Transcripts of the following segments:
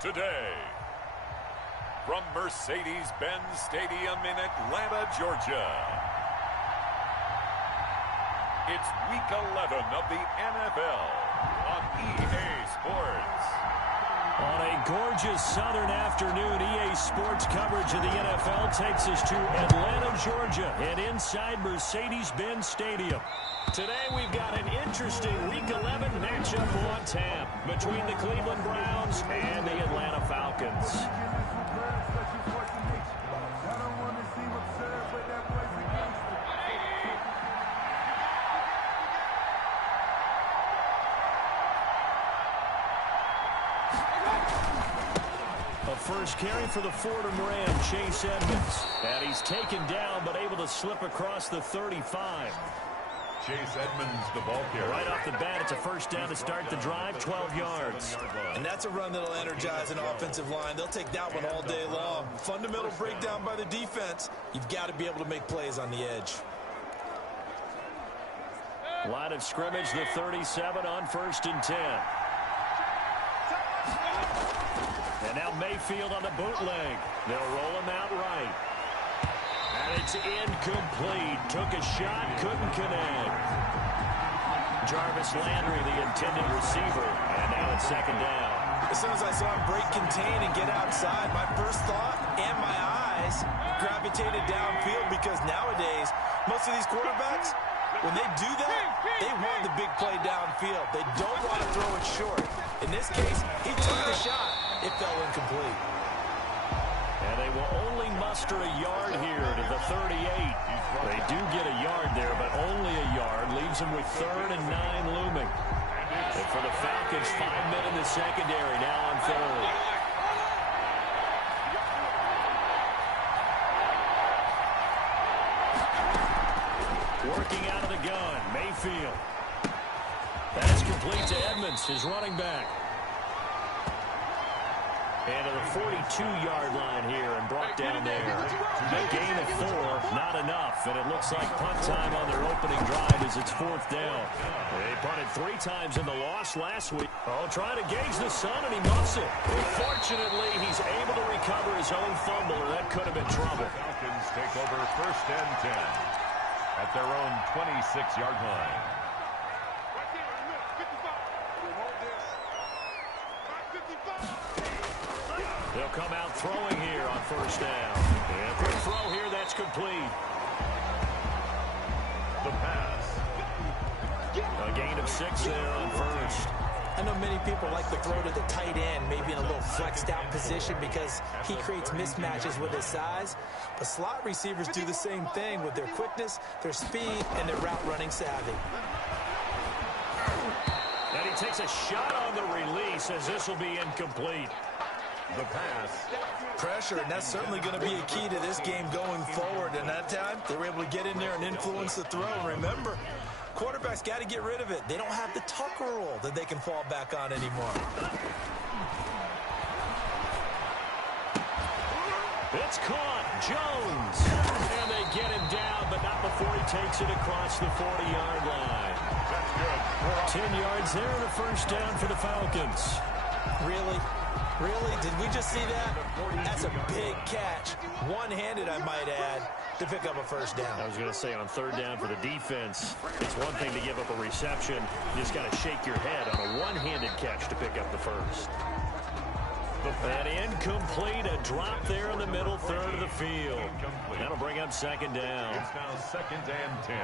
today. From Mercedes-Benz Stadium in Atlanta, Georgia. It's Week 11 of the NFL on EA Sports. On a gorgeous southern afternoon, EA Sports coverage of the NFL takes us to Atlanta, Georgia, and inside Mercedes-Benz Stadium. Today we've got an interesting Week 11 matchup on tap between the Cleveland Browns and the Atlanta Falcons. A first carry for the Fordham Ram, Chase Edmonds. And he's taken down but able to slip across the 35. Chase Edmonds, the ball carrier. Right off the bat, it's a first down to start the drive, 12 yards. And that's a run that'll energize an offensive line. They'll take that one all day long. Fundamental breakdown by the defense. You've got to be able to make plays on the edge. Line of scrimmage, the 37 on 1st and 10. And now Mayfield on the bootleg. They'll roll him out right. And it's incomplete. Took a shot, couldn't connect. Jarvis Landry, the intended receiver. And now it's second down. As soon as I saw him break contain and get outside, my first thought and my eyes gravitated downfield, because nowadays, most of these quarterbacks, when they do that, they want the big play downfield. They don't want to throw it short. In this case, he took the shot. It fell incomplete. And they will only muster a yard here to the 38. They do get a yard there, but only a yard. Leaves them with 3rd and 9 looming. And for the Falcons, 5 men in the secondary, now on 3rd. Working out of the gun, Mayfield. That's complete to Edmonds, his running back. And to the 42-yard line here and brought down there. A gain of 4, not enough. And it looks like punt time on their opening drive as it's 4th down. They punted 3 times in the loss last week. Oh, trying to gauge the sun, and he muffs it. Fortunately, he's able to recover his own fumble, or that could have been trouble. Falcons take over 1st and 10 at their own 26-yard line. They'll come out throwing here on 1st down. And quick throw here, that's complete. The pass. A gain of 6 there on 1st. I know many people like to throw to the tight end, maybe in a little flexed out position, because he creates mismatches with his size. But slot receivers do the same thing with their quickness, their speed, and their route running savvy. And he takes a shot on the release as this will be incomplete. The pass. Pressure, and that's certainly going to be a key to this game going forward. And that time, they were able to get in there and influence the throw. And remember, quarterbacks got to get rid of it. They don't have the Tucker roll that they can fall back on anymore. It's caught. Jones. And they get him down, but not before he takes it across the 40-yard line. That's good. 10 yards there and a 1st down for the Falcons. Really? Really? Did we just see that? That's a big catch. One-handed, I might add, to pick up a 1st down. I was going to say, on 3rd down for the defense, it's one thing to give up a reception. You just got to shake your head on a one-handed catch to pick up the 1st. An incomplete, a drop there in the middle 3rd of the field. That'll bring up 2nd down. It's now 2nd and 10.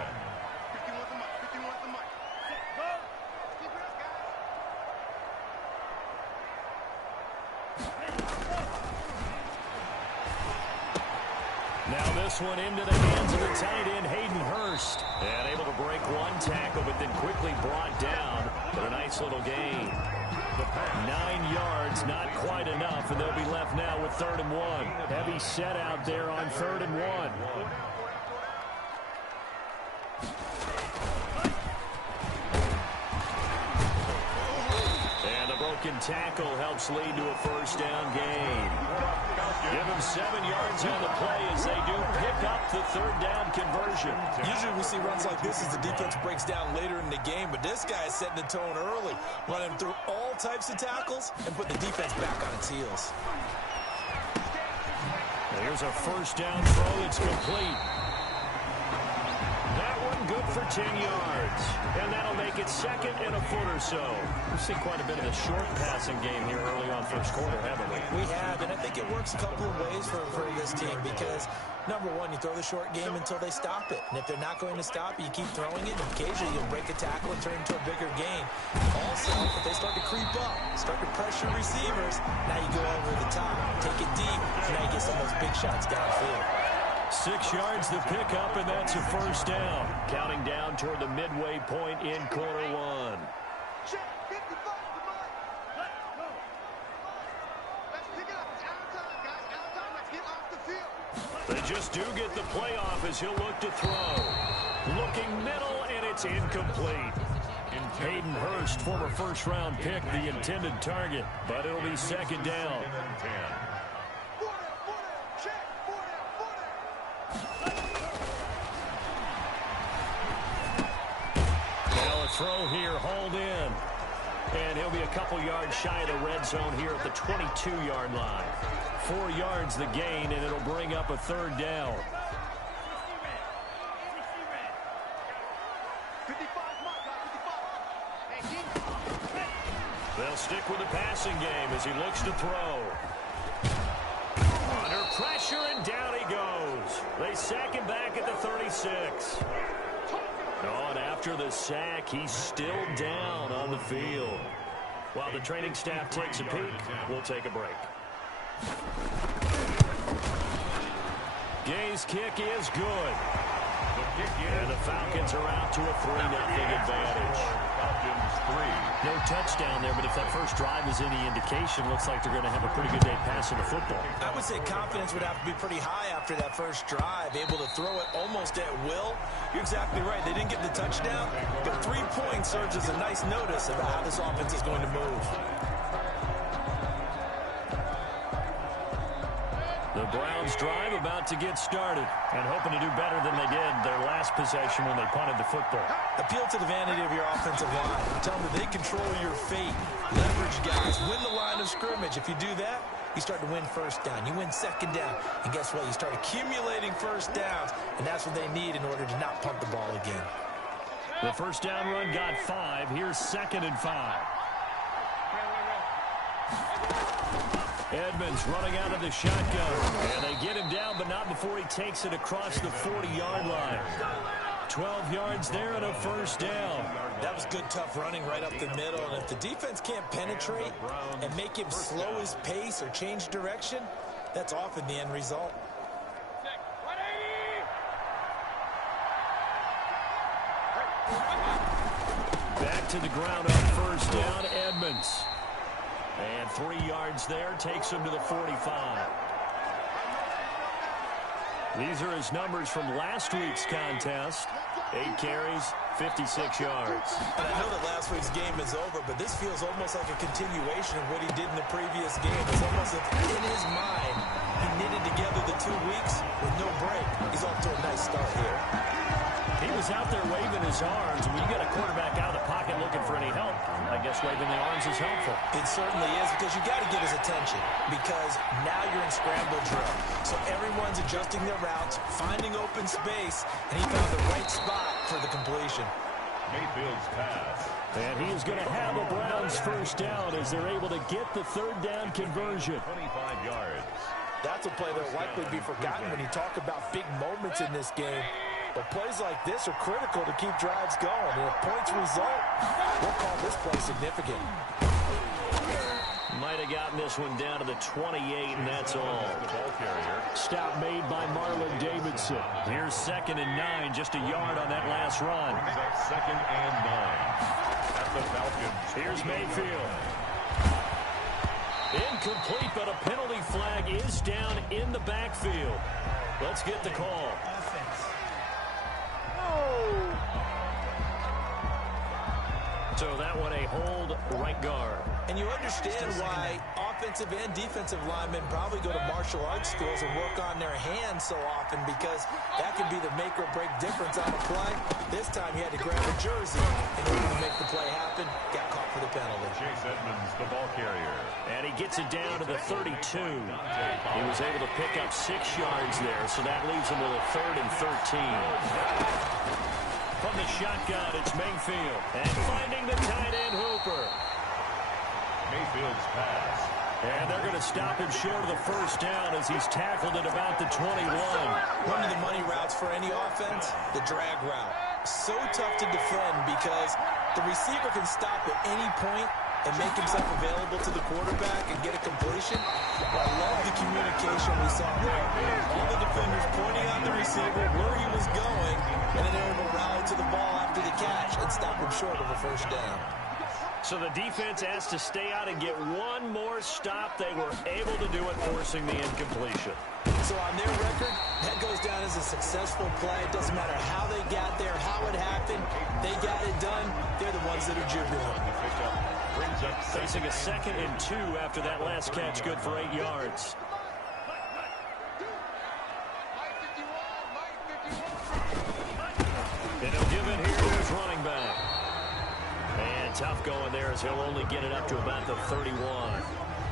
Now this one into the hands of the tight end, Hayden Hurst. And able to break one tackle, but then quickly brought down. But a nice little gain. 9 yards, not quite enough, and they'll be left now with 3rd and 1. Heavy set out there on 3rd and 1. And the broken tackle helps lead to a 1st down gain. Give him 7 yards on the play as they do pick up the 3rd down conversion. Usually we see runs like this as the defense breaks down later in the game, but this guy is setting the tone early, running through all types of tackles and put the defense back on its its heels. Here's a first down throw that's complete. That one good for 10 yards. And that'll make it second and a foot or so. We've seen quite a bit of the short passing game here early on first quarter, haven't we? We have, and I think it works a couple of ways for this team because, number one, you throw the short game until they stop it. And if they're not going to stop it, you keep throwing it, and occasionally you'll break a tackle and turn it into a bigger game. Also, if they start to creep up, start to pressure receivers, now you go over the top, take it deep, and now you get some of those big shots downfield. 6 yards to pick up, and that's a first down. Counting down toward the midway point in quarter one. They just do get the playoff as he'll look to throw. Looking middle, and it's incomplete. Hayden Hurst, former first-round pick, the intended target, but it'll be second down. Throw here, hauled in. And he'll be a couple yards shy of the red zone here at the 22-yard line. 4 yards the gain, and it'll bring up a third down. They'll stick with the passing game as he looks to throw. Under pressure, and down he goes. They sack him back at the 36. Oh, and after the sack, he's still down on the field. While the training staff takes a peek, we'll take a break. Gay's kick is good. And the Falcons are out to a 3-0 advantage. No touchdown there, but if that first drive is any indication, looks like they're going to have a pretty good day passing the football. I would say confidence would have to be pretty high after that first drive, able to throw it almost at will. You're exactly right. They didn't get the touchdown, but 3 points serves as a nice notice about how this offense is going to move. The Browns drive about to get started and hoping to do better than they did their last possession when they punted the football. Appeal to the vanity of your offensive line. Tell them that they control your fate. Leverage guys. Win the line of scrimmage. If you do that, you start to win first down. You win second down. And guess what? You start accumulating first downs, and that's what they need in order to not punt the ball again. The first down run got 5. Here's 2nd and 5. Edmonds running out of the shotgun. And they get him down, but not before he takes it across the 40-yard line. 12 yards there and a first down. That was good, tough running right up the middle. And if the defense can't penetrate and make him slow his pace or change direction, that's often the end result. Back to the ground on first down, Edmonds. And 3 yards there, takes him to the 45. These are his numbers from last week's contest. 8 carries, 56 yards. And I know that last week's game is over, but this feels almost like a continuation of what he did in the previous game. It's almost like in his mind, he knitted together the 2 weeks with no break. He's off to a nice start here. He was out there waving his arms. When you get a quarterback out of the pocket looking for any help, I guess waving the arms is helpful. It certainly is, because you got to get his attention, because now you're in scramble drill. So everyone's adjusting their routes, finding open space, and he found the right spot for the completion. Mayfield's pass. And he is going to have a Browns first down as they're able to get the third down conversion. 25 yards. That's a play that will likely be forgotten when you talk about big moments in this game. But plays like this are critical to keep drives going. And if points result, we'll call this play significant. Might have gotten this one down to the 28, and that's all. The ball carrier. Stop made by Marlon Davidson. Here's 2nd and 9, just a yard on that last run. 2nd and 9. At the Falcons. Here's Mayfield. Incomplete, but a penalty flag is down in the backfield. Let's get the call. So So that one a hold right guard. And you understand why offensive and defensive linemen probably go to martial arts schools and work on their hands so often, because that can be the make or break difference on a play. This time he had to grab a jersey in order to make the play happen. Got caught for the penalty. Chase Edmonds, the ball carrier. And he gets it down to the 32. He was able to pick up 6 yards there, so that leaves him with a 3rd and 13. From the shotgun, it's Mayfield. And finding the tight end Hooper. Mayfield's pass. And they're going to stop him short of the first down as he's tackled at about the 21. One of the money routes for any offense, the drag route. So tough to defend because the receiver can stop at any point and make himself available to the quarterback and get a completion. I love the communication we saw there. All the defenders pointing out the receiver, where he was going, and then they're able to rally to the ball after the catch and stop him short of a first down. So the defense has to stay out and get one more stop. They were able to do it, forcing the incompletion. So on their record, that goes down as a successful play. It doesn't matter how they got there, how it happened. They got it done. They're the ones that are jubilant. Facing a 2nd and 2 after that last catch, good for 8 yards. And he'll give it here to his running back. And tough going there as he'll only get it up to about the 31.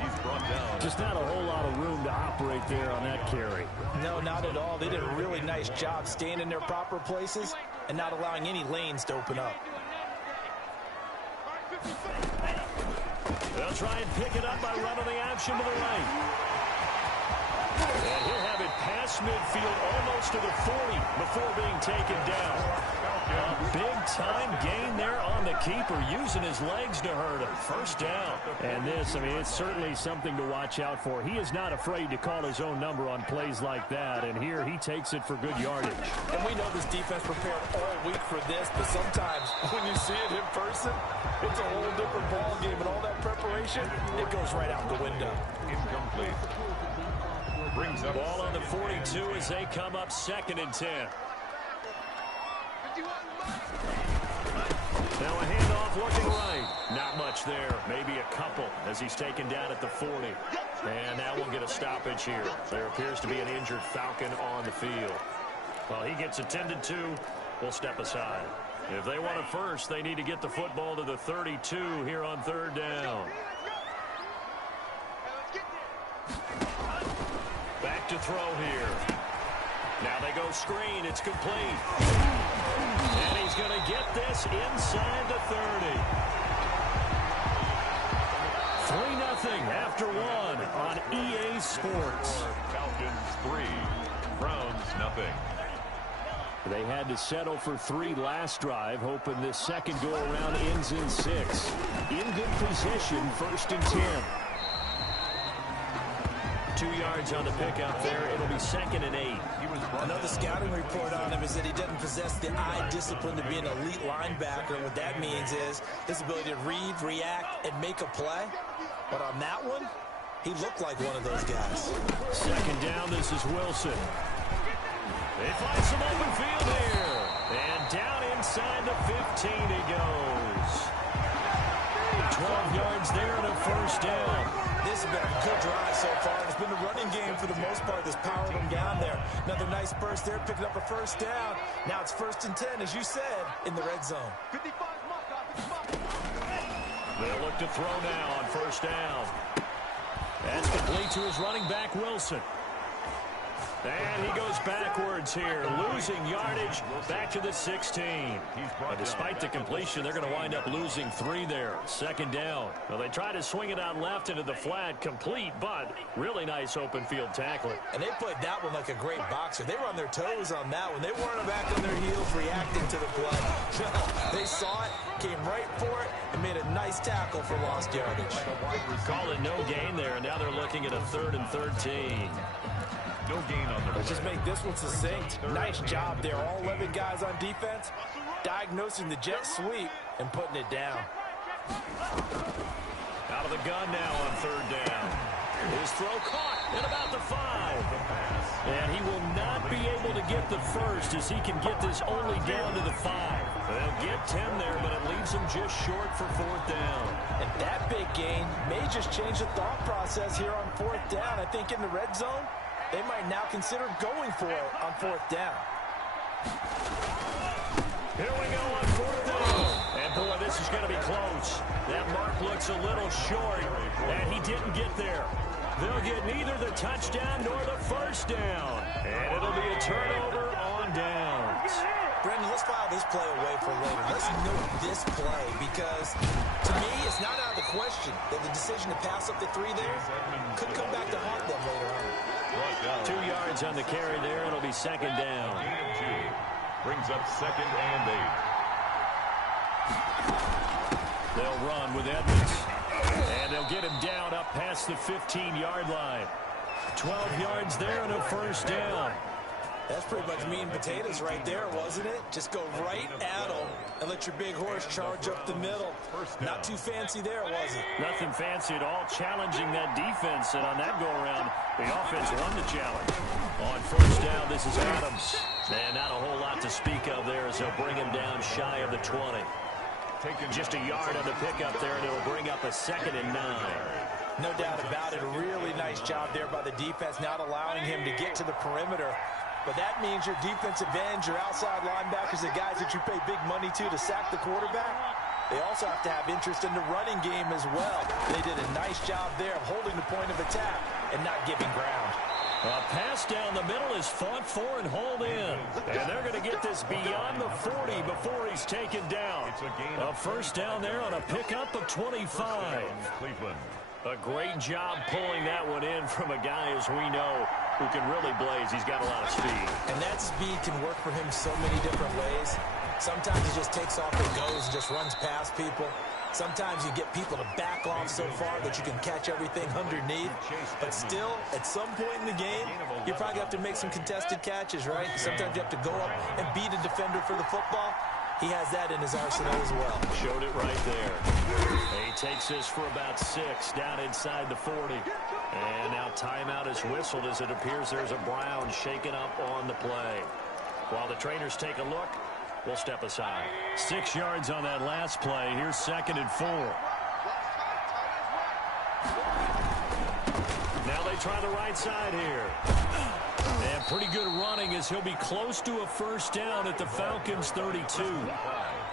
He's brought down. Just not a whole lot of room to operate there on that carry. No, not at all. They did a really nice job staying in their proper places and not allowing any lanes to open up. They'll try and pick it up by running the option to the right. And he'll have it past midfield almost to the 40 before being taken down. A big-time gain there on the keeper, using his legs to hurt him. First down. And this, I mean, it's certainly something to watch out for. He is not afraid to call his own number on plays like that, and here he takes it for good yardage. And we know this defense prepared all week for this, but sometimes when you see it in person, it's a whole different ball game, and all that preparation, it goes right out the window. Incomplete. Brings up ball on the 42 as they come up 2nd and 10. Now a handoff looking right. Not much there. Maybe a couple as he's taken down at the 40. And that will get a stoppage here. There appears to be an injured Falcon on the field. Well, he gets attended to. We'll step aside. If they want it first, they need to get the football to the 32 here on 3rd down. Back to throw here. Now they go screen. It's complete. And he's going to get this inside the 30. 3-0 after 1 on EA Sports. Falcons 3, Browns 0. They had to settle for 3 last drive, hoping this second go-around ends in 6. In good position, 1st and 10. 2 yards on the pickup there. It'll be 2nd and 8. Another scouting report on him is that he doesn't possess the eye discipline to be an elite linebacker. What that means is his ability to read, react, and make a play. But on that one, he looked like one of those guys. 2nd down, this is Wilson. They find some open field here. And down inside the 15 he goes. 12 yards there and a 1st down. This has been a good drive so far. It's been the running game for the most part that's powered them down there. Another nice burst there, picking up a 1st down. Now it's 1st and 10, as you said, in the red zone. They'll look to throw now on 1st down. That's complete to his running back, Wilson. And he goes backwards here, losing yardage back to the 16. But despite the completion, they're going to wind up losing 3 there. 2nd down. Well, they try to swing it out left into the flat, complete, but really nice open field tackling. And they played that one like a great boxer. They were on their toes on that one. They weren't back on their heels reacting to the play. They saw it, came right for it, and made a nice tackle for lost yardage. Call it no gain there, and now they're looking at a 3rd and 13. No gain on the Let's just make this one succinct. Nice job there. All 11 guys on defense diagnosing the jet sweep and putting it down. Out of the gun now on 3rd down. His throw caught at about the 5. And he will not be able to get the first as he can get this only down to the 5. They'll get 10 there, but it leaves him just short for 4th down. And that big gain may just change the thought process here on 4th down. I think in the red zone, they might now consider going for it on 4th down. Here we go on 4th down. And boy, this is going to be close. That mark looks a little short, and he didn't get there. They'll get neither the touchdown nor the first down. And it'll be a turnover on downs. Brendan, let's file this play away for later. Let's note this play because, to me, it's not out of the question that the decision to pass up the 3 there could come back to haunt them later on. 2 yards on the carry there. It'll be 2nd down. Brings up 2nd and 8. They'll run with Edmonds. And they'll get him down up past the 15-yard line. 12 yards there and a first down. That's pretty much meat and potatoes right there, wasn't it? Just go right at them and let your big horse charge up the middle. Not too fancy there, was it? Nothing fancy at all, challenging that defense. And on that go-around, the offense won the challenge. On first down, this is Adams. And not a whole lot to speak of there as they'll bring him down shy of the 20. Just a yard on the pickup there, and it'll bring up a 2nd and 9. No doubt about it. A really nice job there by the defense, not allowing him to get to the perimeter. But that means your defensive ends, your outside linebackers, the guys that you pay big money to sack the quarterback, they also have to have interest in the running game as well. They did a nice job there of holding the point of attack and not giving ground. A pass down the middle is fought for and hauled in. And they're going to get this beyond the 40 before he's taken down. A first down there on a pickup of 25. Cleveland. A great job pulling that one in from a guy, as we know, who can really blaze. He's got a lot of speed. And that speed can work for him so many different ways. Sometimes he just takes off and goes and just runs past people. Sometimes you get people to back off so far that you can catch everything underneath. But still, at some point in the game, you probably have to make some contested catches, right? Sometimes you have to go up and beat a defender for the football. He has that in his arsenal as well. Showed it right there. He takes this for about 6 down inside the 40. And now timeout is whistled as it appears there's a Brown shaken up on the play. While the trainers take a look, we'll step aside. 6 yards on that last play. Here's 2nd and 4. Now they try the right side here. And pretty good running as he'll be close to a first down at the Falcons' 32.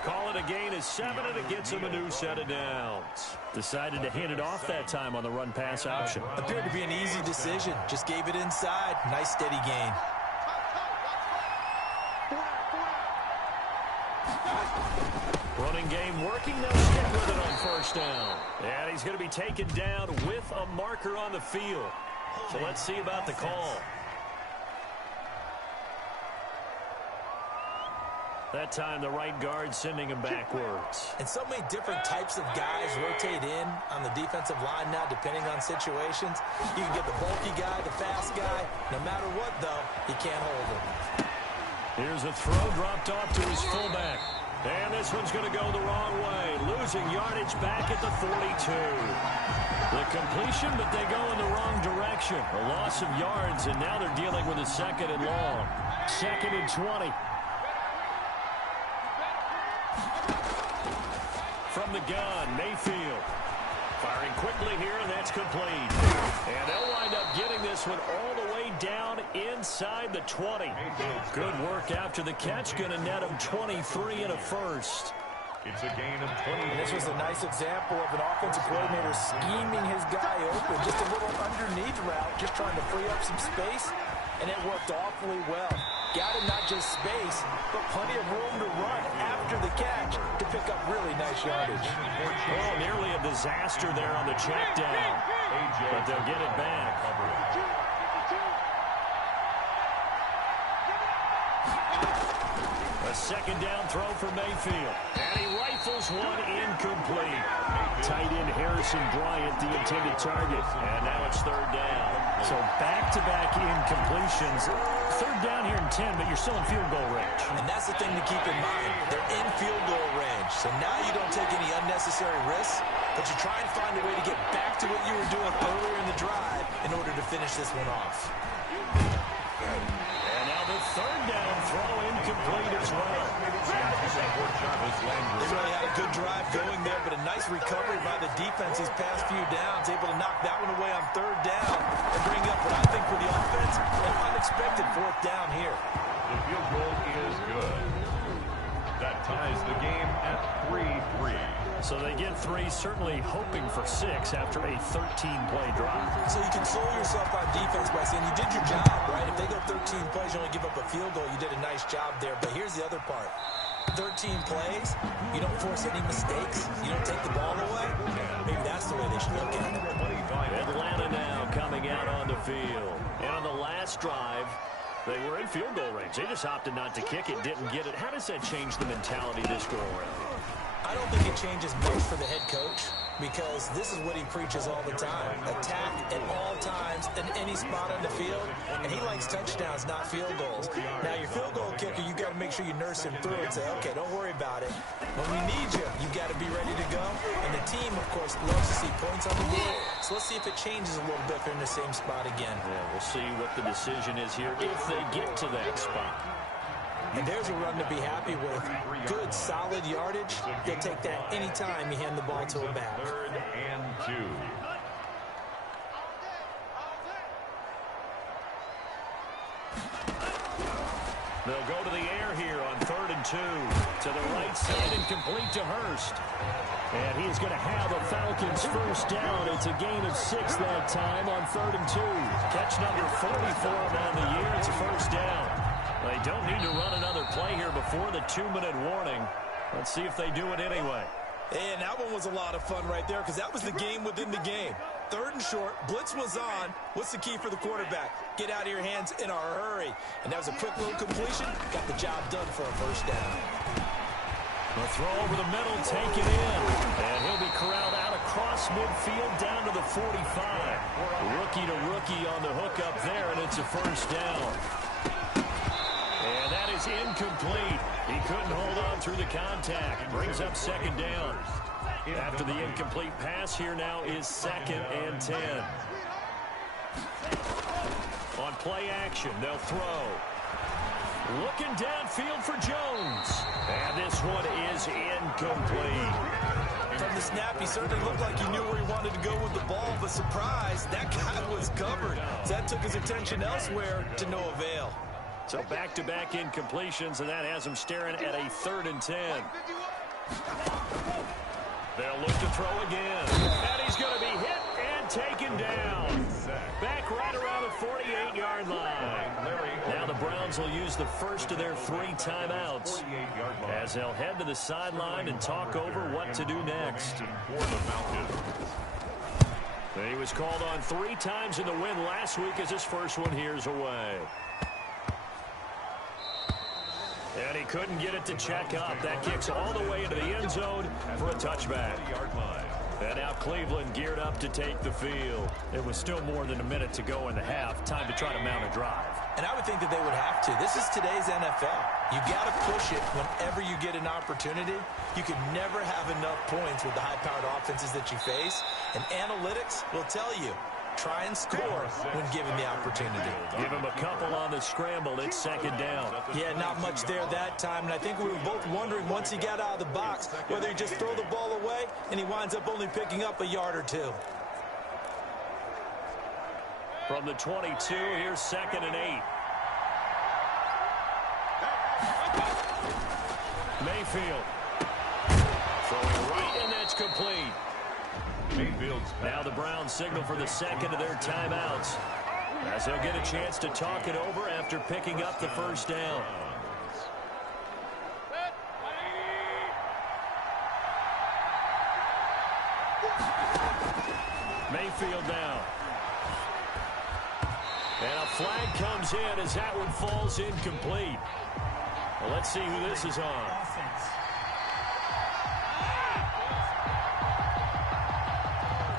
Call it a gain of 7, and it gets him a new set of downs. Decided to hand it off that time on the run-pass option. Appeared to be an easy decision. Just gave it inside. Nice steady gain. Running game working. They'll stick with it on first down. And he's going to be taken down with a marker on the field. So let's see about the call. That time, the right guard sending him backwards. And so many different types of guys rotate in on the defensive line now, depending on situations. You can get the bulky guy, the fast guy. No matter what, though, he can't hold him. Here's a throw dropped off to his fullback. And this one's going to go the wrong way. Losing yardage back at the 42. The completion, but they go in the wrong direction. A loss of yards, and now they're dealing with a 2nd and long. 2nd and 20. From the gun, Mayfield. Firing quickly here, and that's complete. And they'll wind up getting this one all the way down inside the 20. Good work after the catch. Going to net him 23 and a first. It's a gain of 20. And this was a nice example of an offensive coordinator scheming his guy open. Just a little underneath route, just trying to free up some space. And it worked awfully well. Got him not just space, but plenty of room to run after the catch to pick up really nice yardage. Oh, nearly a disaster there on the check down. But they'll get it back. A 2nd down throw for Mayfield. And he rifles one incomplete. Tight end Harrison Bryant, the intended target. And now it's 3rd down. So back-to-back incompletions. 3rd down here in 10, but you're still in field goal range. And that's the thing to keep in mind. They're in field goal range. So now you don't take any unnecessary risks, but you try and find a way to get back to what you were doing earlier in the drive in order to finish this one off. And now the third down throw incomplete as well. They really had a good drive going there, but a nice recovery by the defense these past few downs, able to knock that one away on third down and bring up what I think for the offense, an unexpected fourth down here. The field goal is good. That ties the game at 3-3. So they get 3, certainly hoping for 6 after a 13-play drive. So you console yourself on defense by saying you did your job, right? If they go 13 plays, you only give up a field goal, you did a nice job there. But here's the other part. 13 plays, you don't force any mistakes, you don't take the ball away. Maybe that's the way they should look at it. Atlanta now coming out on the field. And on the last drive, they were in field goal range. They just opted not to kick it, didn't get it. How does that change the mentality this go around? I don't think it changes much for the head coach because this is what he preaches all the time. Attack at all times in any spot on the field, and he likes touchdowns, not field goals. Now, your field goal kicker, you got to make sure you nurse him through and say, okay, don't worry about it. When we need you, you got to be ready to go. And the team, of course, loves to see points on the board. So let's see if it changes a little bit if they're in the same spot again. Yeah, we'll see what the decision is here if they get to that spot. And there's a run to be happy with. Good, solid yardage. He'll take that anytime you hand the ball to a back. 3rd and 2. They'll go to the air here on 3rd and 2. To the right side and complete to Hurst. And he's going to have a Falcons first down. It's a gain of 6 that time on 3rd and 2. Catch number 44 on the year. It's a first down. They don't need to run another play here before the 2-minute warning. Let's see if they do it anyway. And that one was a lot of fun right there because that was the game within the game. 3rd and short, blitz was on. What's the key for the quarterback? Get out of your hands in a hurry. And that was a quick little completion. Got the job done for a first down. The throw over the middle, take it in. And he'll be corralled out across midfield down to the 45. Rookie to rookie on the hook up there, and it's a first down. And that is incomplete. He couldn't hold on through the contact. It brings up 2nd down. After the incomplete pass, here now is 2nd and 10. On play action, they'll throw. Looking downfield for Jones. And this one is incomplete. From the snap, he certainly looked like he knew where he wanted to go with the ball, but surprise, that guy was covered. So that took his attention elsewhere to no avail. So back-to-back incompletions, and that has him staring at a 3rd and 10. They'll look to throw again. And he's going to be hit and taken down. Back right around the 48-yard line. Now the Browns will use the first of their 3 timeouts as they'll head to the sideline and talk over what to do next. He was called on 3 times in the win last week as his first one here's away. And he couldn't get it to check up. That kicks all the way into the end zone for a touchback. And now Cleveland geared up to take the field. It was still more than a minute to go in the half. Time to try to mount a drive. And I would think that they would have to. This is today's NFL. You got to push it whenever you get an opportunity. You can never have enough points with the high-powered offenses that you face. And analytics will tell you, try and score when given the opportunity. Give him a couple on the scramble. It's 2nd down. Yeah, not much there that time. And I think we were both wondering once he got out of the box whether he just throw the ball away and he winds up only picking up a yard or 2. From the 22, here's 2nd and 8. Mayfield. Throwing right, and that's complete. Now the Browns signal for the 2nd of their timeouts as they'll get a chance to talk it over after picking up the first down. Mayfield now. And a flag comes in as that one falls incomplete. Well, let's see who this is on.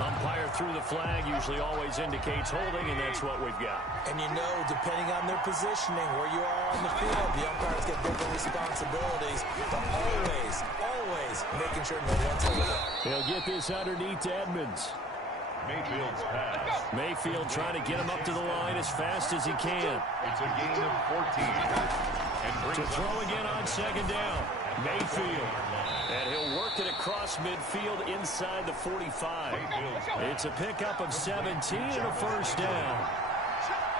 Umpire through the flag usually always indicates holding, and that's what we've got. And you know, depending on their positioning, where you are on the field, the umpires get different responsibilities, but always making sure no one's over. They'll get this underneath to Edmonds. Mayfield's pass. Mayfield trying to get him up to the line as fast as he can. It's a gain of 14. And To throw again on second down. Mayfield. And he'll work it across midfield inside the 45. It's a pickup of 17 and a first down.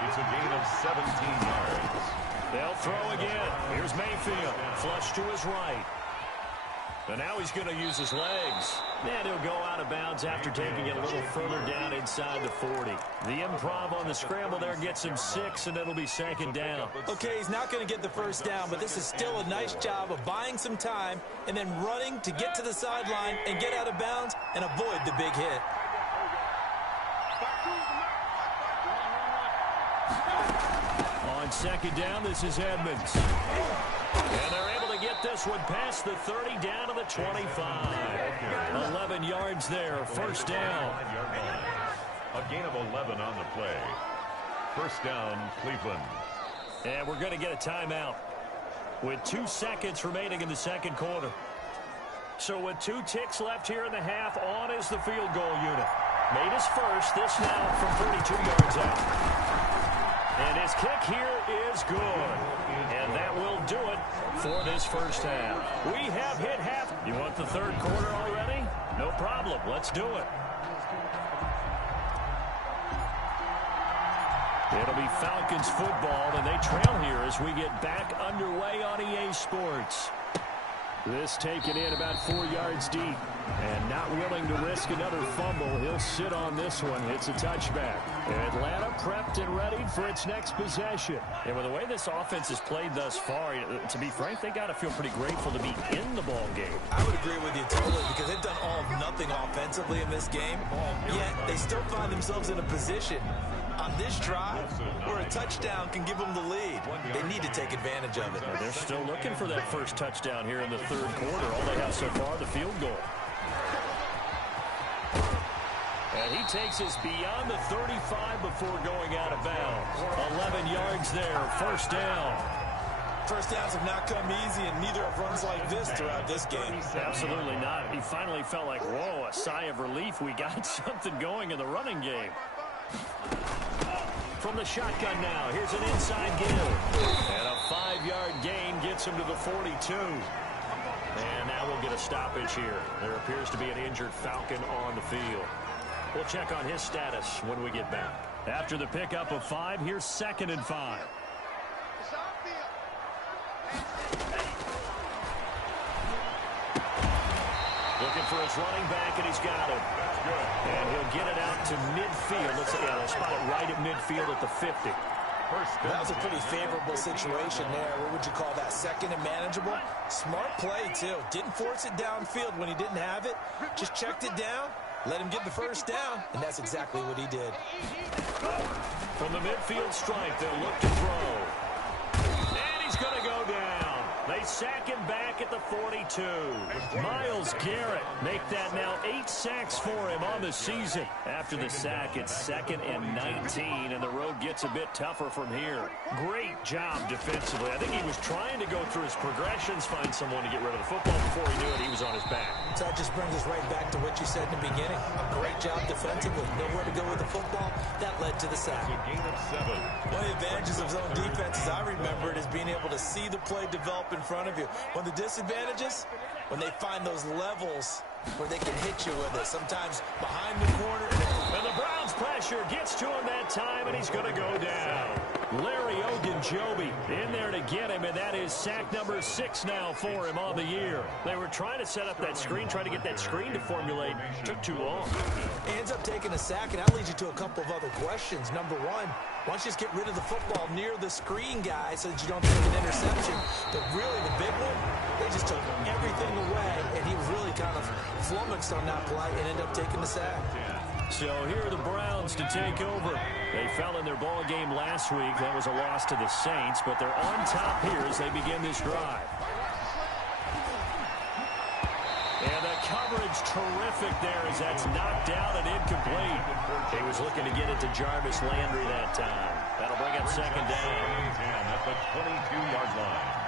It's a gain of 17 yards. They'll throw again. Here's Mayfield. Flush to his right. And now he's going to use his legs. And he'll go out of bounds after taking it a little further down inside the 40. The improv on the scramble there gets him 6, and it'll be second down. Okay, he's not going to get the first down, but this is still a nice job of buying some time and then running to get to the sideline and get out of bounds and avoid the big hit. On second down, this is Edmonds. And they're able to get this one past the 30 down to the 25. 11 yards there, first down. A gain of 11 on the play. First down, Cleveland. And we're going to get a timeout with 2 seconds remaining in the second quarter. So with 2 ticks left here in the half, on is the field goal unit. Made his first, this now from 42 yards out. And his kick here is good. And that will do it for this first half. We have hit half. You want the third quarter already? No problem. Let's do it. It'll be Falcons football, and they trail here as we get back underway on EA Sports. This taken in about 4 yards deep. And not willing to risk another fumble. He'll sit on this one. It's a touchback. Atlanta prepped and ready for its next possession. And with the way this offense has played thus far, to be frank, they got to feel pretty grateful to be in the ball game. I would agree with you totally because they've done all of nothing offensively in this game. Yet they still find themselves in a position on this drive where a touchdown can give them the lead. They need to take advantage of it. And they're still looking for that first touchdown here in the third quarter. All they have so far, the field goal. And he takes us beyond the 35 before going out of bounds. 11 yards there, first down. First downs have not come easy, and neither have runs like this throughout this game. Absolutely not. He finally felt like, whoa, a sigh of relief. We got something going in the running game. From the shotgun now, here's an inside give. And a 5-yard gain gets him to the 42. And now we'll get a stoppage here. There appears to be an injured Falcon on the field. We'll check on his status when we get back. After the pickup of 5, here's 2nd and 5. Looking for his running back, and he's got him. And he'll get it out to midfield. They'll spot it right at midfield at the 50. That was a pretty favorable situation there. What would you call that? Second and manageable? Smart play, too. Didn't force it downfield when he didn't have it. Just checked it down, let him get the first down, and that's exactly what he did. From the midfield stripe, they'll look to throw. And he's going to go down. They sack him back at the 42. Myles Garrett make that now 8 sacks for him on the season. After the sack, it's 2nd and 19, and the road gets a bit tougher from here. Great job defensively. I think he was trying to go through his progressions, find someone to get rid of the football. Before he knew it, he was on his back. So that just brings us right back to what you said in the beginning. A great job defensively. Nowhere to go with the football. That led to the sack. One of the advantages of zone defense, as I remember it, is being able to see the play develop in front of you. One of the disadvantages, when they find those levels where they can hit you with it, sometimes behind the corner. And the Browns pressure gets to him that time, and he's going to go down. Larry Ogunjobi in there to get him, and that is sack number 6 now for him on the year. They were trying to set up that screen, trying to get that screen to formulate. Took too long. He ends up taking a sack, and that leads you to a couple of other questions. Number one, why don't you just get rid of the football near the screen guy so that you don't take an interception? But really, the big one, they just took everything away, and he was really kind of flummoxed on that play and ended up taking the sack. So here are the Browns to take over. They fell in their ball game last week. That was a loss to the Saints, but they're on top here as they begin this drive. And the coverage terrific there as that's knocked down and incomplete. He was looking to get it to Jarvis Landry that time. That'll bring up 2nd down. At the 22-yard line.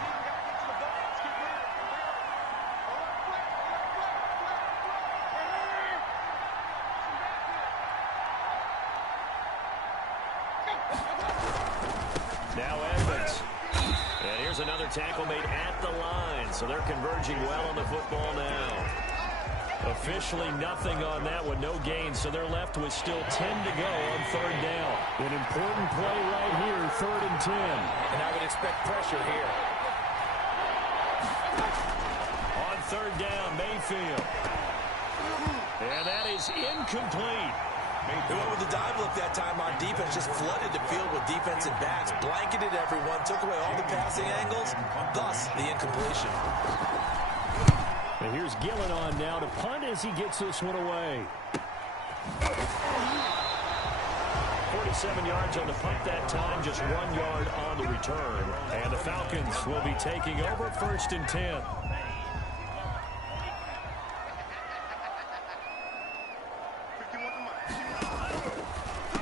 Now Edmonds. And here's another tackle made at the line. So they're converging well on the football now. Officially nothing on that one, no gain. So they're left with still 10 to go on third down. An important play right here, 3rd and 10. And I would expect pressure here. On third down, Mayfield. And that is incomplete. They went with the dive look that time on defense, just flooded the field with defensive backs, blanketed everyone, took away all the passing angles, thus the incompletion. And here's Gillen on now to punt as he gets this one away. 47 yards on the punt that time, just 1 yard on the return. And the Falcons will be taking over 1st and 10.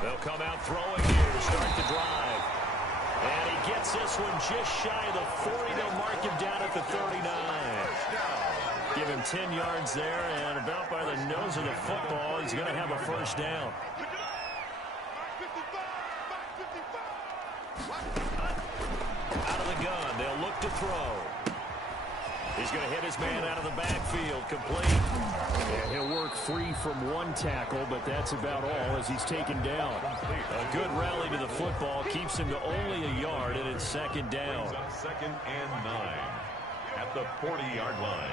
They'll come out throwing here to start the drive. And he gets this one just shy of the 40. They'll mark him down at the 39. Give him 10 yards there, and about by the nose of the football, he's going to have a 1st down. Out of the gun, they'll look to throw. He's going to hit his man out of the backfield, complete. And he'll work free from one tackle, but that's about all as he's taken down. A good rally to the football keeps him to only a yard, and it's 2nd down. 2nd and 9 at the 40-yard line.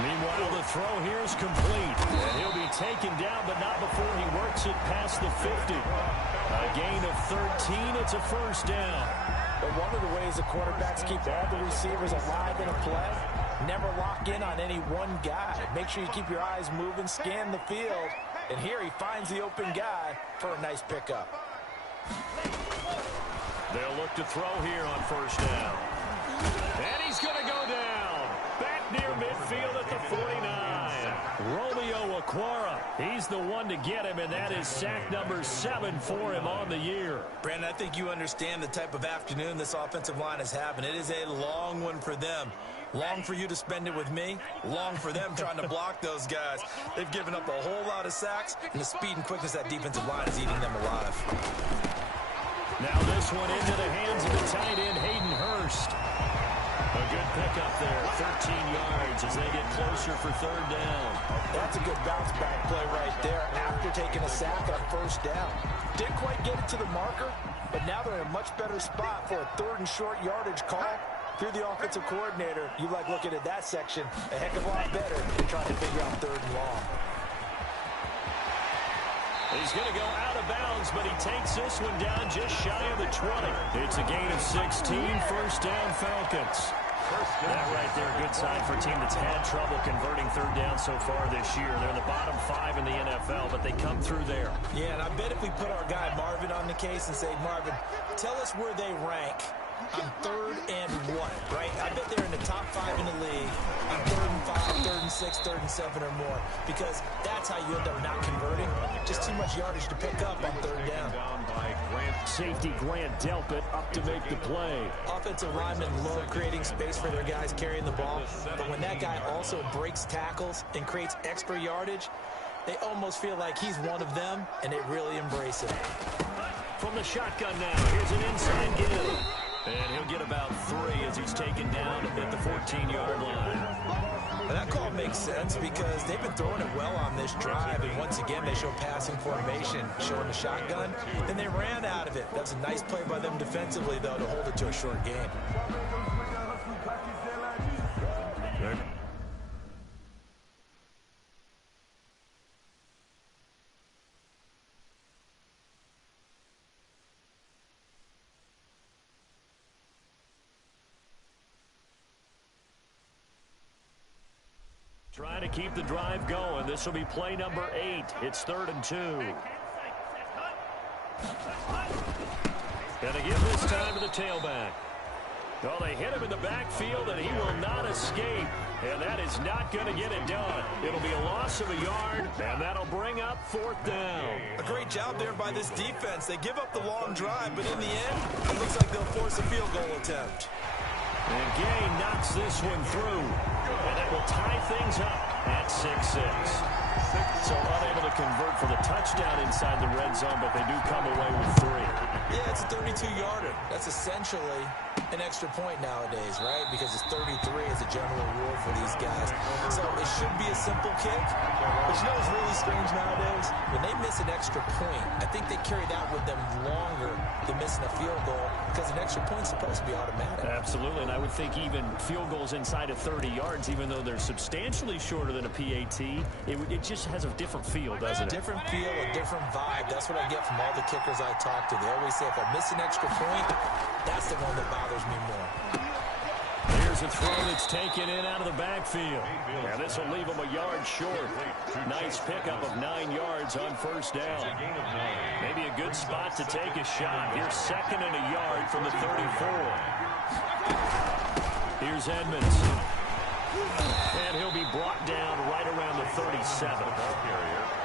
Meanwhile, the throw here is complete. And he'll be taken down, but not before he works it past the 50. A gain of 13. It's a 1st down. But one of the ways the quarterbacks keep all the receivers alive in a play, never lock in on any one guy. Make sure you keep your eyes moving, scan the field. And here he finds the open guy for a nice pickup. They'll look to throw here on 1st down. And he's going to go down. Back near midfield at the 49. Romeo Okwara. He's the one to get him, and that is sack number 7 for him on the year. Brandon, I think you understand the type of afternoon this offensive line is having. It is a long one for them. Long for you to spend it with me. Long for them trying to block those guys. They've given up a whole lot of sacks, and the speed and quickness of that defensive line is eating them alive. Now this one into the hands of the tight end, Hayden Hurst. A good pickup there, 13 yards as they get closer for 3rd down. That's a good bounce back play right there after taking a sack on 1st down. Didn't quite get it to the marker, but now they're in a much better spot for a 3rd and short yardage call. If you're the offensive coordinator, you like looking at that section a heck of a lot better than trying to figure out 3rd and long. He's going to go out of bounds, but he takes this one down just shy of the 20. It's a gain of 16, 1st down Falcons. That right there, good sign for a team that's had trouble converting 3rd down so far this year. They're in the bottom 5 in the NFL, but they come through there. Yeah, and I bet if we put our guy Marvin on the case and say, Marvin, tell us where they rank on 3rd and 1, right? I bet they're in the top 5 in the league on 3rd and 5, 3rd and 6, 3rd and 7 or more, because that's how you end up not converting. Just too much yardage to pick up on 3rd down. Safety Grant Delpit up to make the play. Offensive linemen love creating space for their guys carrying the ball, but when that guy also breaks tackles and creates extra yardage, they almost feel like he's one of them, and they really embrace it. From the shotgun now, here's an inside give. And he'll get about 3 as he's taken down at the 14-yard line. And that call makes sense because they've been throwing it well on this drive, and once again they show passing formation, showing the shotgun, and they ran out of it. That was a nice play by them defensively, though, to hold it to a short game. Trying to keep the drive going. This will be play number 8. It's 3rd and 2. And they give this time to the tailback. Well, they hit him in the backfield, and he will not escape. And that is not going to get it done. It'll be a loss of a yard, and that'll bring up 4th down. A great job there by this defense. They give up the long drive, but in the end, it looks like they'll force a field goal attempt. And Gay knocks this one through. And that will tie things up at 6-6. So unable convert for the touchdown inside the red zone, but they do come away with 3. Yeah, it's a 32-yarder. That's essentially an extra point nowadays, right? Because it's 33 as a general rule for these guys. So it should be a simple kick. But you know what's really strange nowadays? When they miss an extra point, I think they carry that with them longer than missing a field goal because an extra point's supposed to be automatic. Absolutely, and I would think even field goals inside of 30 yards, even though they're substantially shorter than a PAT, it just has a different feel, doesn't it? Different feel, a different vibe. That's what I get from all the kickers I talk to. They always say if I miss an extra point, that's the one that bothers me more. Here's a throw that's taken in out of the backfield. And this will leave him a yard short. Nice pickup of 9 yards on first down. Maybe a good spot to take a shot. Here's 2nd and a yard from the 34. Here's Edmonds. And he'll be brought down right around the 37.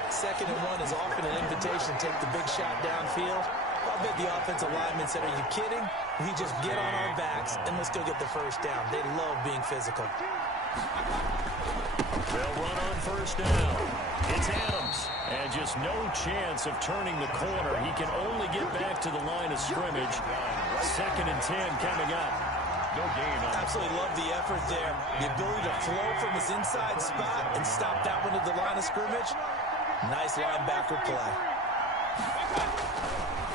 2nd and 1 is often an invitation to take the big shot downfield. I bet the offensive lineman said, are you kidding? We just get on our backs and let's go get the first down. They love being physical. They'll run on first down. It's Adams. And just no chance of turning the corner. He can only get back to the line of scrimmage. 2nd and 10 coming up. No gain on Absolutely love the effort there. The ability to flow from his inside spot and stop that one at the line of scrimmage. Nice linebacker play.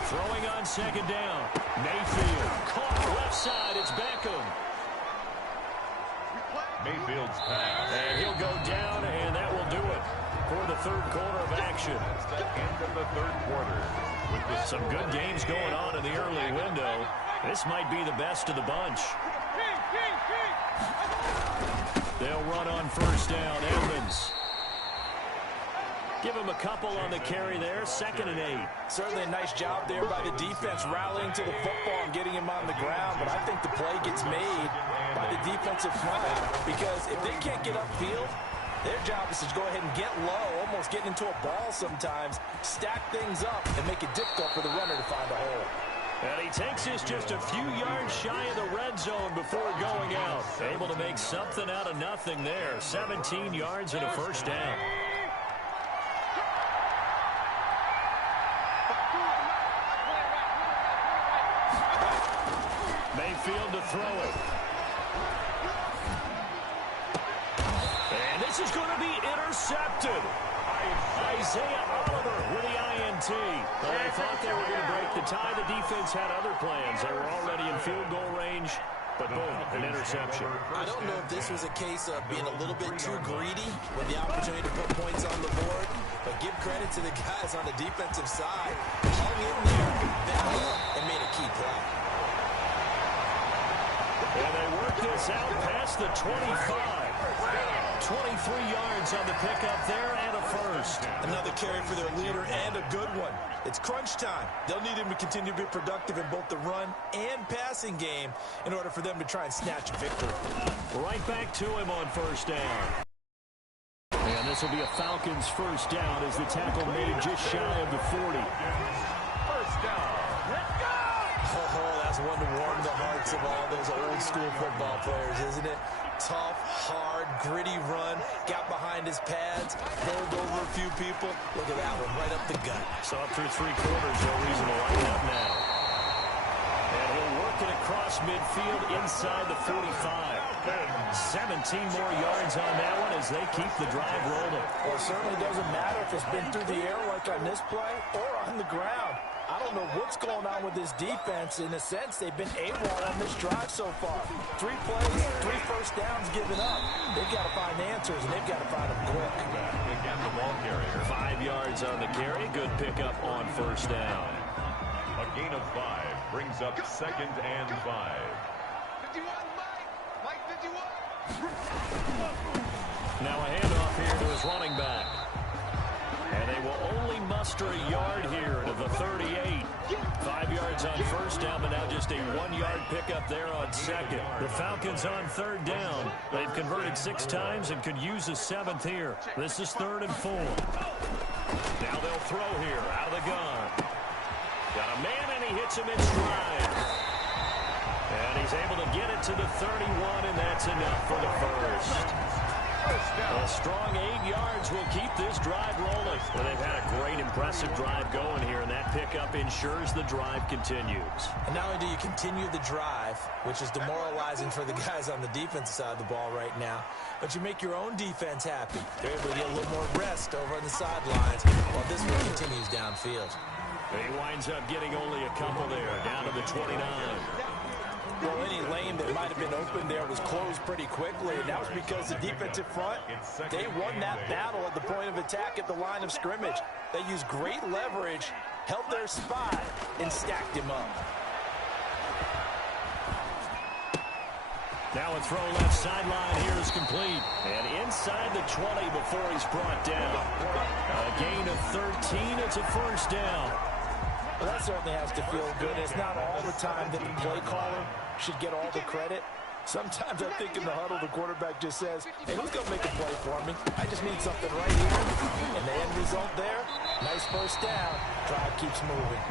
Throwing on 2nd down. Mayfield caught left side. It's Beckham. Mayfield's pass. And he'll go down, and that will do it for the 3rd quarter of action. That's the end of the 3rd quarter. With some good games going on in the early window. This might be the best of the bunch. They'll run on first down. Edmonds. Give him a couple on the carry there. 2nd and 8. Certainly a nice job there by the defense rallying to the football and getting him on the ground. But I think the play gets made by the defensive front because if they can't get upfield, their job is to go ahead and get low, almost get into a ball sometimes, stack things up, and make it difficult for the runner to find a hole. And he takes us just a few yards shy of the red zone before going out. Able to make something out of nothing there. 17 yards and a first down. Mayfield to throw it. And this is going to be intercepted. Isaiah Oliver with the INT. Well, they thought they were going to break the tie. The defense had other plans. They were already in field goal range, but boom, an interception. I don't know if this was a case of being a little bit too greedy with the opportunity to put points on the board, but give credit to the guys on the defensive side. Hung in there, and made a key play. And they work this out past the 25. 23 yards on the pickup there and a first. Another carry for their leader and a good one. It's crunch time. They'll need him to continue to be productive in both the run and passing game in order for them to try and snatch victory. Right back to him on first down. And this will be a Falcons first down as the tackle made just shy of the 40. first down. Oh, that's one to warm the hearts of all those old school football players, isn't it? Tough, hard, gritty run, got behind his pads, bowled over a few people. Look at that one, right up the gut. So up through 3 quarters, no reason to line up now. And he'll work it across midfield inside the 45. 17 more yards on that one as they keep the drive rolling. Well, it certainly doesn't matter if it's been through the air like on this play or on the ground. I don't know what's going on with this defense. In a sense, they've been AWOL on this drive so far. 3 plays, 3 first downs given up. They've got to find answers, and they've got to find them quick. Again, the ball carrier. 5 yards on the carry. Good pickup on first down. A gain of 5 brings up 2nd and 5. 51, Mike 51. Now a handoff here to his running back. And they will only muster a yard here to the 38. 5 yards on first down, but now just a 1-yard pickup there on second. The Falcons on 3rd down. They've converted 6 times and could use a 7th here. This is 3rd and 4. Now they'll throw here out of the gun. Got a man, and he hits him in stride. And he's able to get it to the 31, and that's enough for the first. A strong 8 yards will keep this drive rolling. Well, they've had a great, impressive drive going here, and that pickup ensures the drive continues. And not only do you continue the drive, which is demoralizing for the guys on the defensive side of the ball right now, but you make your own defense happy. They're able to get a little more rest over on the sidelines while this one continues downfield. He winds up getting only a couple there, down to the 29. Well, any lane that might have been open there was closed pretty quickly, and that was because the defensive front, they won that battle at the point of attack at the line of scrimmage. They used great leverage, held their spot, and stacked him up. Now a throw left sideline here is complete. And inside the 20 before he's brought down. A gain of 13, it's a first down. Well, that certainly has to feel good. It's not all the time that the play caller should get all the credit. Sometimes I think in the huddle, the quarterback just says, hey, who's going to make a play for me? I just need something right here. And the end result there, nice first down. Drive keeps moving.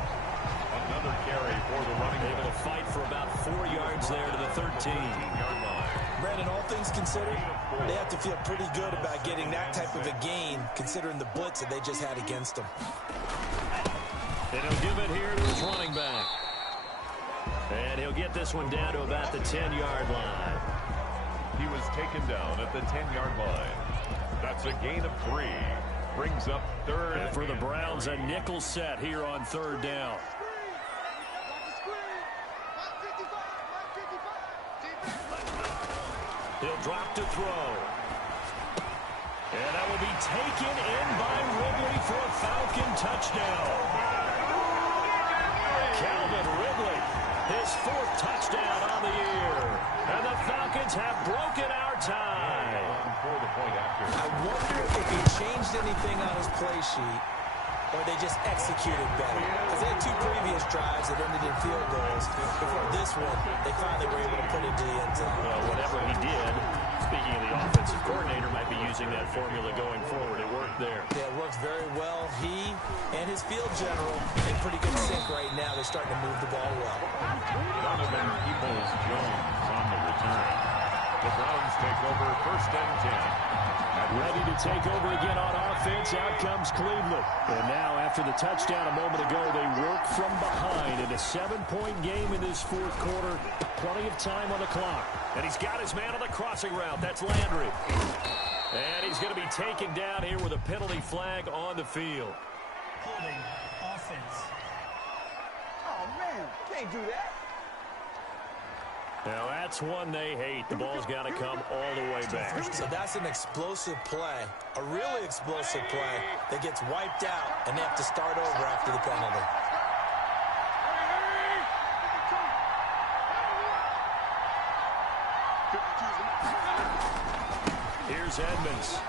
Another carry for the running back. Able to fight for about 4 yards there to the 13-yard line. Brandon, all things considered, they have to feel pretty good about getting that type of a gain, considering the blitz that they just had against them. And he'll give it here to his running back. And he'll get this one down to about the 10-yard line. He was taken down at the 10-yard line. That's a gain of 3. Brings up third. And for the Browns, a nickel set here on third down. He'll drop to throw. And that will be taken in by Ridley for a Falcon touchdown. Calvin Ridley, his 4th touchdown on the year. And the Falcons have broken our tie. I wonder if he changed anything on his play sheet or they just executed better. Because they had 2 previous drives that ended in field goals. Before this one, they finally were able to put it into the end zone. Well, whatever he did, speaking of the offensive coordinator, might be using that formula going forward. It worked there. Yeah, it works very well. He and his field general in pretty good sync right now. They're starting to move the ball well. Donovan Peoples-Jones on the return. The Browns take over 1st and 10. Ready to take over again on offense. Out comes Cleveland. And now, after the touchdown a moment ago, they work from behind in a 7-point game in this 4th quarter. Plenty of time on the clock. And he's got his man on the crossing route. That's Landry. And he's going to be taken down here with a penalty flag on the field. Holding offense. Oh, man, can't do that. Now, that's one they hate. The ball's got to come all the way back. So that's an explosive play, a really explosive play that gets wiped out, and they have to start over after the penalty. Here's Edmonds.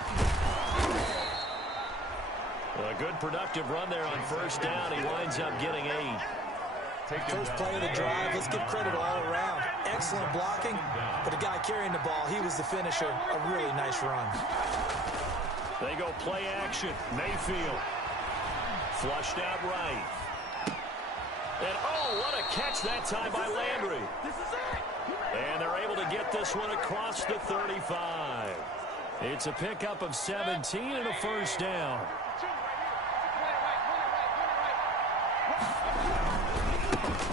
A good productive run there on first down. He winds up getting 8. First play of the drive, let's give credit all around. Excellent blocking, but the guy carrying the ball, he was the finisher. A really nice run. They go play action. Mayfield. Flushed out right. And oh, what a catch that time by Landry. And they're able to get this one across the 35. It's a pickup of 17 and a first down.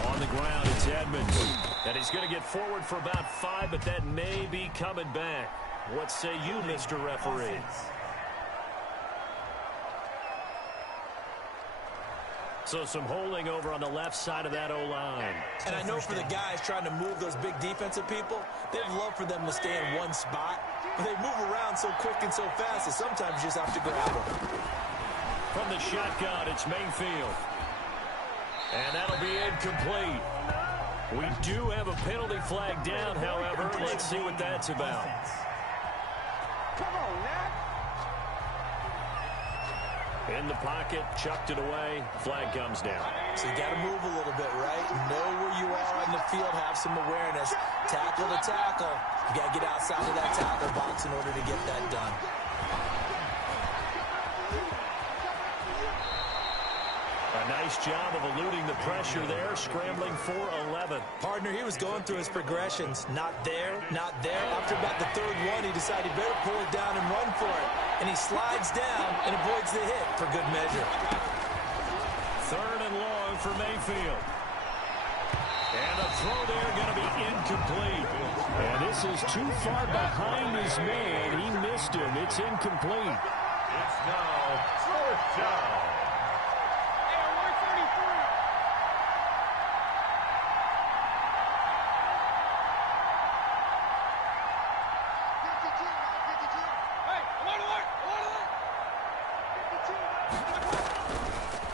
On the ground, it's Edmonds. And he's going to get forward for about 5, but that may be coming back. What say you, Mr. Referee? So some holding over on the left side of that O-line. And I know for the guys trying to move those big defensive people, they'd love for them to stay in one spot. But they move around so quick and so fast that sometimes you just have to grab them. From the shotgun, it's Mayfield. And that'll be incomplete. We do have a penalty flag down, however. Let's see what that's about. Come on, Nat. In the pocket, chucked it away. Flag comes down. So you got to move a little bit, right? Know where you are on the field, have some awareness. Tackle to tackle. You got to get outside of that tackle box in order to get that done. A nice job of eluding the pressure there, scrambling for 11. Partner, he was going through his progressions. Not there, not there. After about the third one, he decided he better pull it down and run for it. And he slides down and avoids the hit for good measure. Third and long for Mayfield. And a throw there going to be incomplete. And this is too far behind his man. He missed him. It's incomplete. It's now fourth down.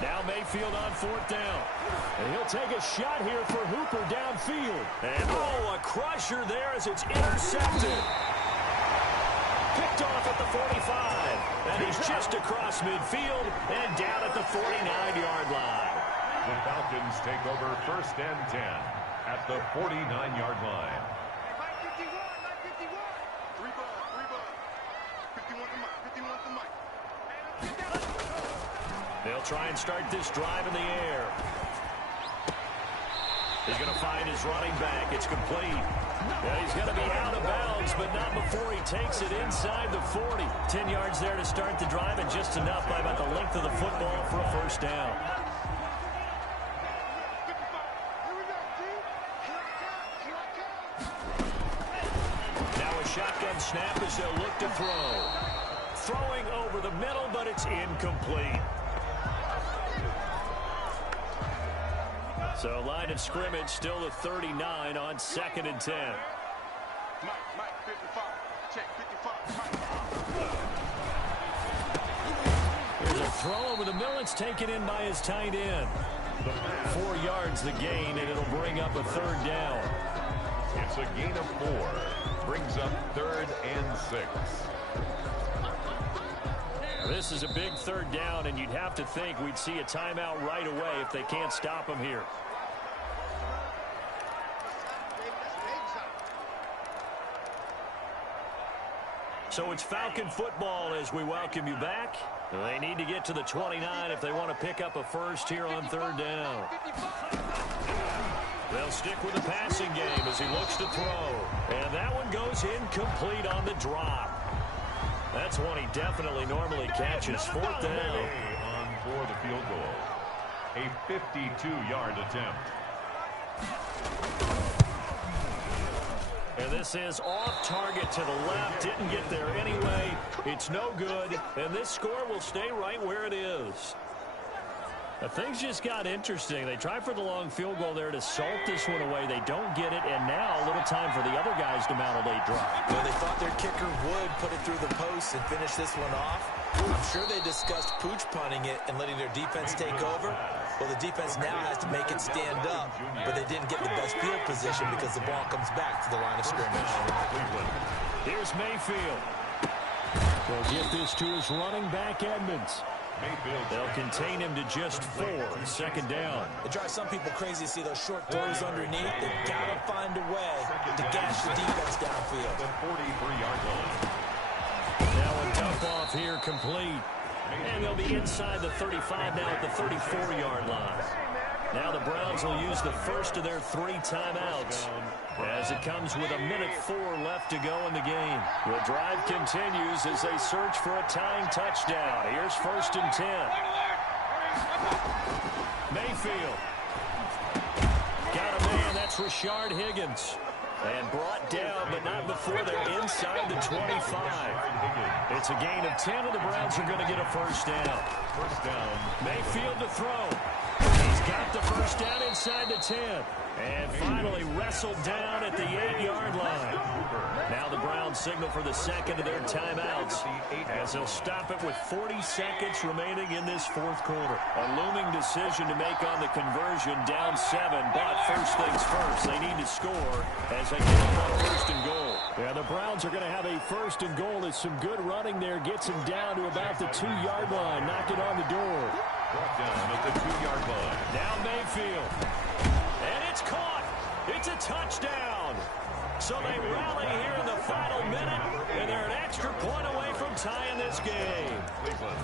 Now Mayfield on fourth down. And he'll take a shot here for Hooper downfield. And a crusher there as it's intercepted. Picked off at the 45. And he's just across midfield and down at the 49-yard line. The Falcons take over first and 10 at the 49-yard line. They'll try and start this drive in the air. He's going to find his running back. It's complete. Yeah, he's going to be out of bounds, but not before he takes it inside the 40. 10 yards there to start the drive, and just enough by about the length of the football for a first down. Now a shotgun snap as they'll look to throw. Throwing over the middle, but it's incomplete. So line of scrimmage still the 39 on 2nd and 10. Mike, 55. Check 55. Here's a throw over the middle. It's taken in by his tight end. 4 yards the gain, and it'll bring up a third down. It's a gain of 4. Brings up 3rd and 6. This is a big third down, and you'd have to think we'd see a timeout right away if they can't stop him here. So it's Falcon football as we welcome you back. They need to get to the 29 if they want to pick up a first here on third down. They'll stick with the passing game as he looks to throw. And that one goes incomplete on the drop. That's one he definitely normally catches. Fourth down. On for the field goal. A 52-yard attempt. And this is off target to the left. Didn't get there anyway. It's no good. And this score will stay right where it is. Things just got interesting. They try for the long field goal there to salt this one away. They don't get it, and now a little time for the other guys to mount a late drive. Well, they thought their kicker would put it through the post and finish this one off. I'm sure they discussed pooch punting it and letting their defense take over. Well, the defense now has to make it stand up, but they didn't get the best field position because the ball comes back to the line of scrimmage. Here's Mayfield. They'll get this to his running back, Edmonds. They'll contain him to just 4. Second down. It drives some people crazy to see those short throws underneath. They've got to find a way to gash the defense downfield. The 43-yard line. Now a dump off here complete. And they'll be inside the 35 now at the 34-yard line. Now the Browns will use the first of their 3 timeouts as it comes with 1:04 left to go in the game. The drive continues as they search for a tying touchdown. Here's 1st and 10. Mayfield. Got a man. That's Rashard Higgins. And brought down, but not before they're inside the 25. It's a gain of 10, and the Browns are going to get a first down. First down. Mayfield to throw. He's got the first down inside the 10. And finally wrestled down at the 8-yard line. Now the Browns signal for the second of their timeouts as they'll stop it with 40 seconds remaining in this fourth quarter. A looming decision to make on the conversion, down 7. But first things first, they need to score as they get up on 1st and goal. Yeah, the Browns are going to have a 1st and goal as some good running there gets him down to about the 2-yard line. Knock it on the door. Brought down at the 2-yard line. Now Mayfield. And it's caught. It's a touchdown. So they rally here in the final minute, and they're an extra point away from tying this game.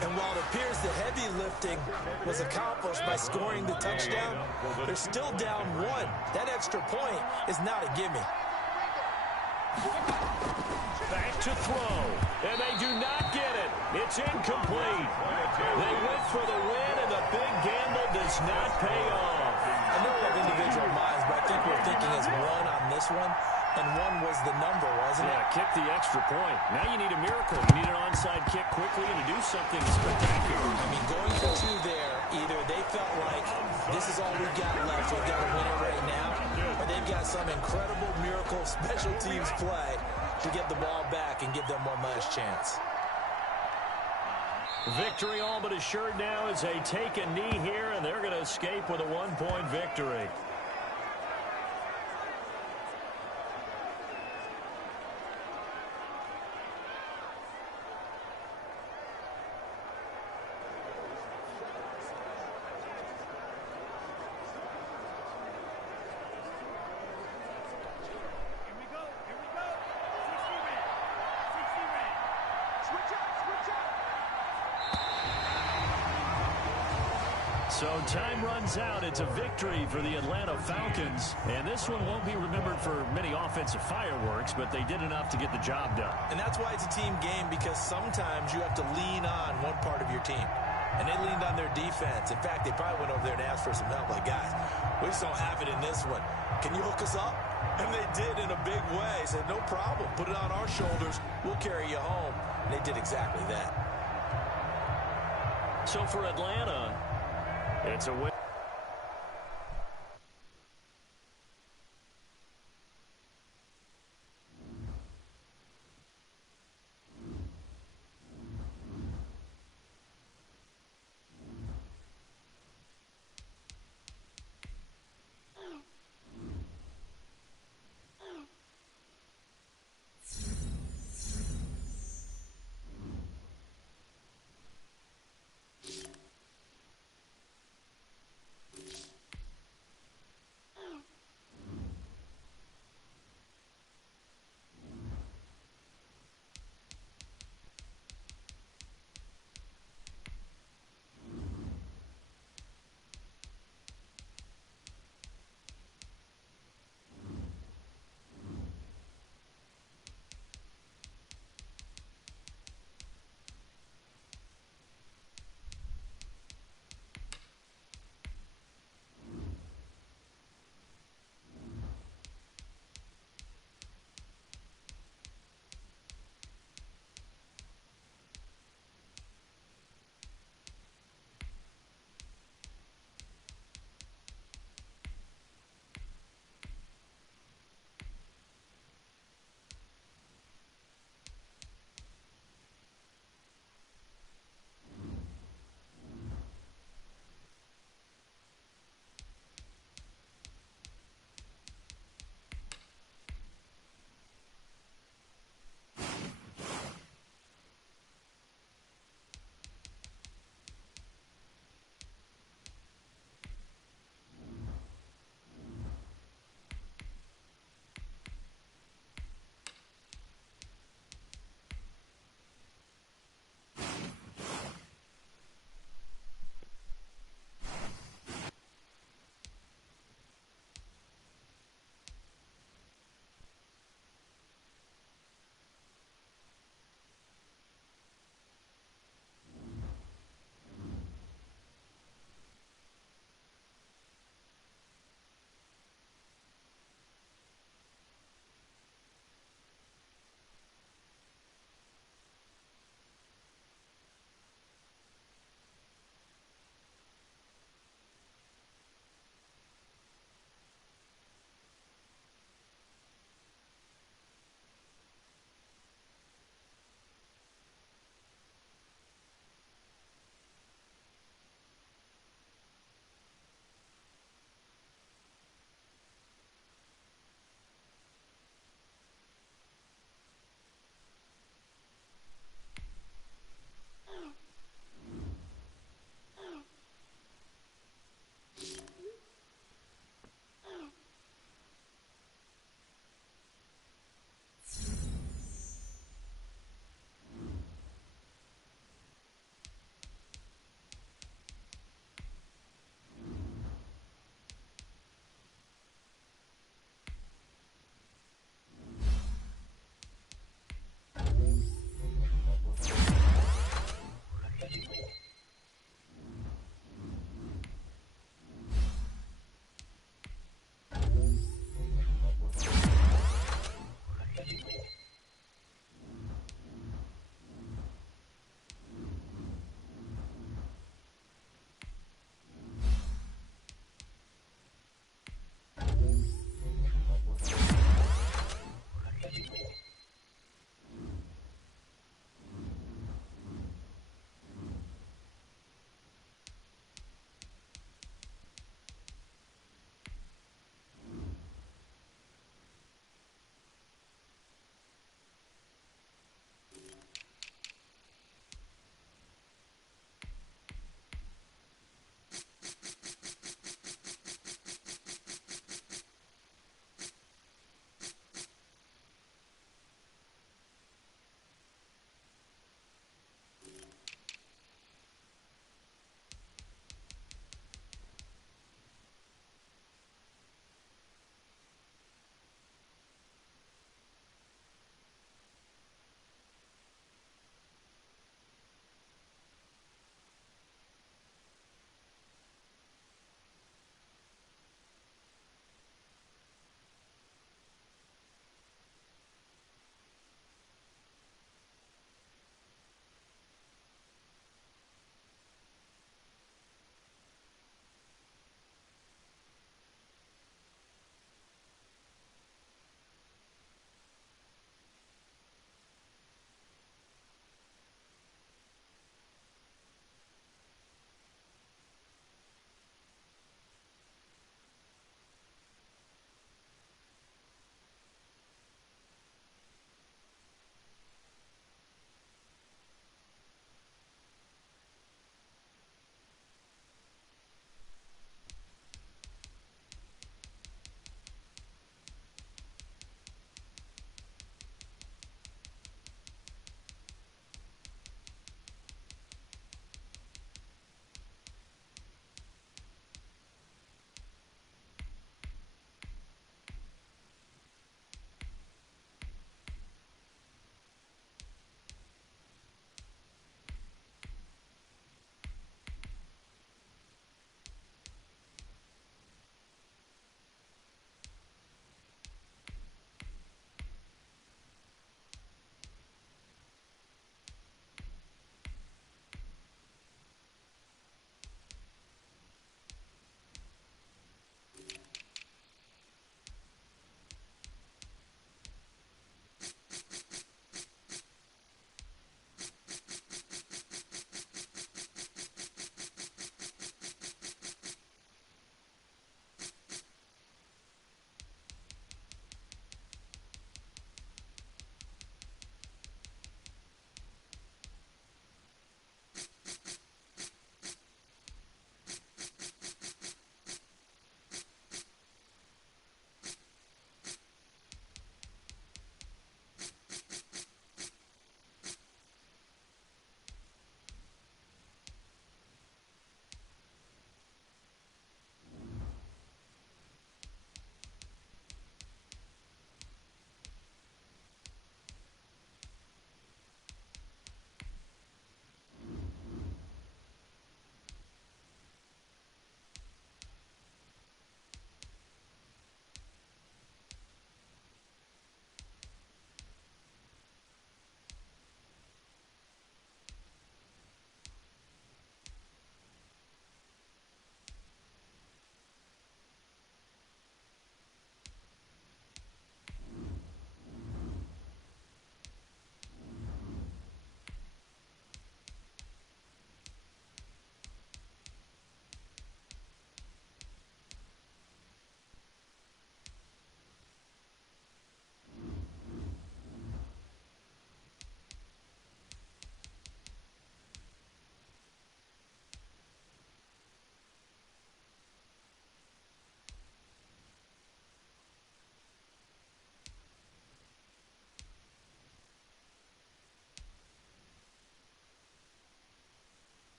And while it appears the heavy lifting was accomplished by scoring the touchdown, they're still down 1. That extra point is not a gimme. Back to throw, and they do not get it. It's incomplete. They went for the win, and the big gamble does not pay off. I know we have individual minds, but I think we're thinking as 1 on this one, and 1 was the number, wasn't it? Yeah, kick the extra point. Now you need a miracle. You need an onside kick quickly and to do something spectacular. I mean, going for 2 there, either they felt like this is all we've got left, we've got to win it right now, or they've got some incredible miracle special teams play to get the ball back and give them one last chance. Victory all but assured now as they take a knee here, and they're going to escape with a 1-point victory. So time runs out. It's a victory for the Atlanta Falcons. And this one won't be remembered for many offensive fireworks, but they did enough to get the job done. And that's why it's a team game, because sometimes you have to lean on one part of your team. And they leaned on their defense. In fact, they probably went over there and asked for some help. Like, guys, we just don't have it in this one. Can you hook us up? And they did in a big way. Said, no problem. Put it on our shoulders. We'll carry you home. And they did exactly that. So for Atlanta, it's a win.